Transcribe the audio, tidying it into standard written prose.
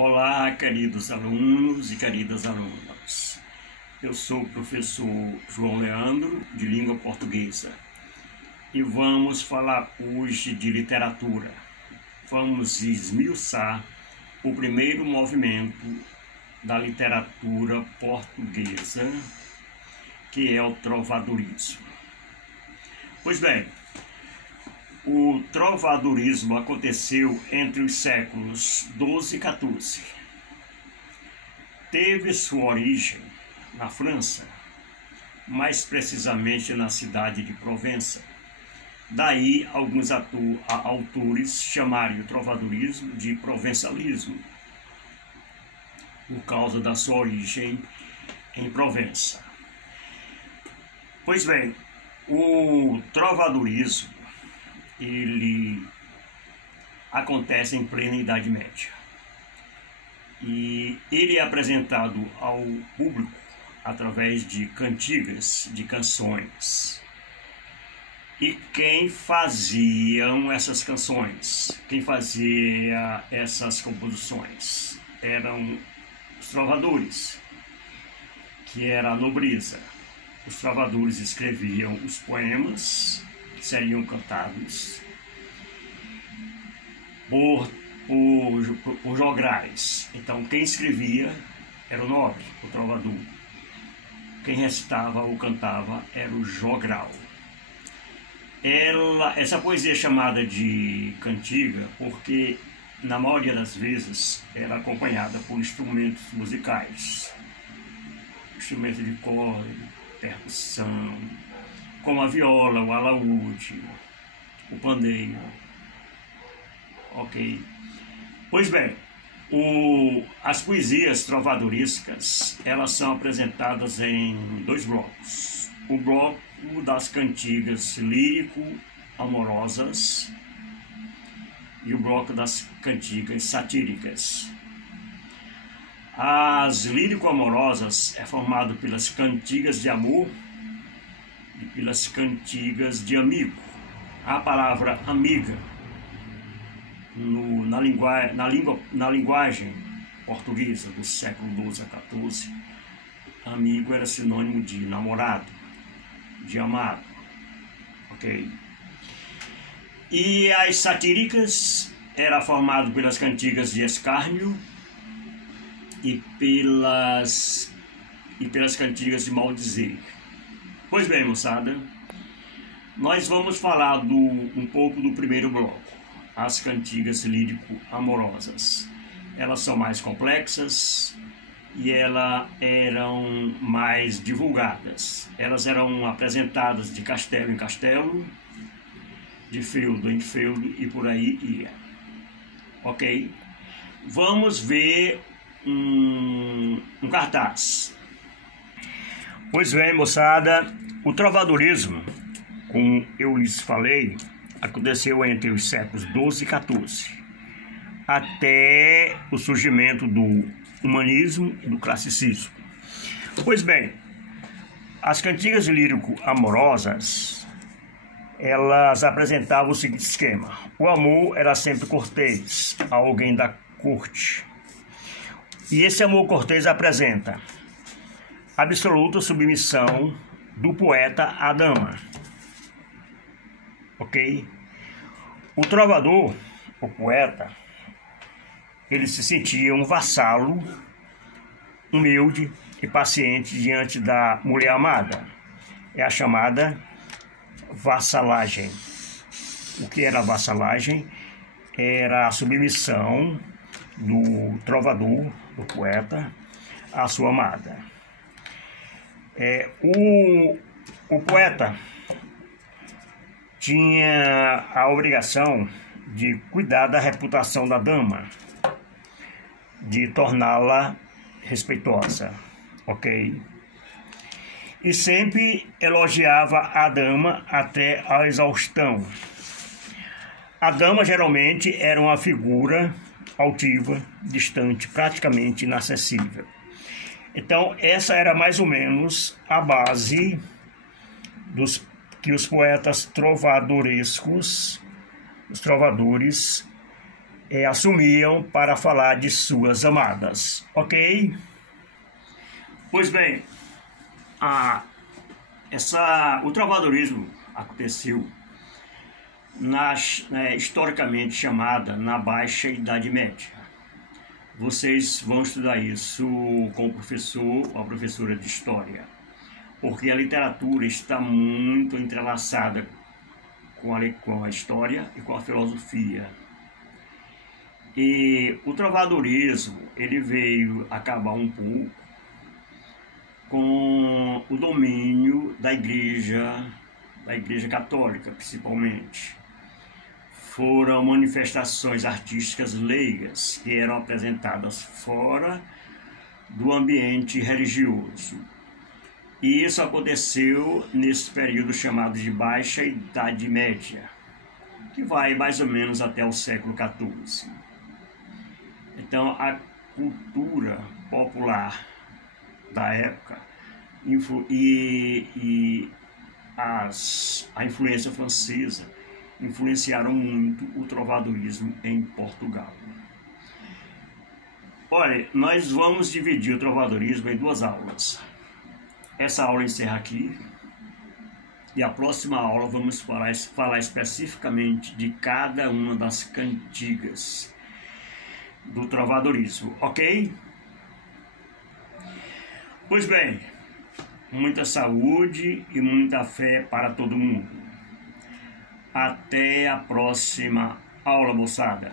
Olá, queridos alunos e queridas alunas. Eu sou o professor João Leandro, de língua portuguesa, e vamos falar hoje de literatura. Vamos esmiuçar o primeiro movimento da literatura portuguesa, que é o trovadorismo. Pois bem, o trovadorismo aconteceu entre os séculos XII e XIV. Teve sua origem na França, mais precisamente na cidade de Provença. Daí alguns autores chamarem o trovadorismo de provençalismo, por causa da sua origem em Provença. Pois bem, o trovadorismo ele acontece em plena Idade Média e ele é apresentado ao público através de cantigas, de canções. E quem faziam essas canções, quem fazia essas composições eram os trovadores, que era a nobreza. Os trovadores escreviam os poemas que seriam cantados por jograis. Então, quem escrevia era o nobre, o trovador. Quem recitava ou cantava era o jogral. Essa poesia é chamada de cantiga porque, na maioria das vezes, era acompanhada por instrumentos musicais. Instrumentos de corda, percussão, como a viola, o alaúde, o pandeiro. Ok. Pois bem, as poesias trovadorescas, elas são apresentadas em dois blocos. O bloco das cantigas lírico-amorosas e o bloco das cantigas satíricas. As lírico-amorosas é formado pelas cantigas de amor e pelas cantigas de amigo. A palavra amiga, na linguagem portuguesa do século XII a XIV, amigo era sinônimo de namorado, de amado, ok? E as satíricas era formado pelas cantigas de escárnio e pelas cantigas de maldizer. Pois bem, moçada, nós vamos falar um pouco do primeiro bloco, as cantigas lírico-amorosas. Elas são mais complexas e elas eram mais divulgadas. Elas eram apresentadas de castelo em castelo, de feudo em feudo e por aí ia. Ok? Vamos ver um cartaz. Pois bem, moçada, o trovadorismo, como eu lhes falei, aconteceu entre os séculos XII e XIV, até o surgimento do humanismo e do classicismo. Pois bem, as cantigas lírico-amorosas, elas apresentavam o seguinte esquema: o amor era sempre cortês a alguém da corte, e esse amor cortês apresenta absoluta submissão do poeta à dama, ok? O trovador, o poeta, ele se sentia um vassalo, humilde e paciente diante da mulher amada. É a chamada vassalagem. O que era a vassalagem? Era a submissão do trovador, do poeta, à sua amada. O poeta tinha a obrigação de cuidar da reputação da dama, de torná-la respeitosa, ok? E sempre elogiava a dama até a exaustão. A dama geralmente era uma figura altiva, distante, praticamente inacessível. Então, essa era mais ou menos a base que os poetas trovadorescos, os trovadores, assumiam para falar de suas amadas, ok? Pois bem, o trovadorismo aconteceu historicamente chamada na Baixa Idade Média. Vocês vão estudar isso com o professor ou a professora de História, porque a literatura está muito entrelaçada com a história e com a filosofia. E o trovadorismo, ele veio acabar um pouco com o domínio da Igreja Católica, principalmente. Foram manifestações artísticas leigas que eram apresentadas fora do ambiente religioso. E isso aconteceu nesse período chamado de Baixa Idade Média, que vai mais ou menos até o século XIV. Então, a cultura popular da época e a influência francesa influenciaram muito o trovadorismo em Portugal. Olha, nós vamos dividir o trovadorismo em 2 aulas. Essa aula encerra aqui e a próxima aula vamos falar especificamente de cada uma das cantigas do trovadorismo, ok? Pois bem, muita saúde e muita fé para todo mundo. Até a próxima aula, moçada.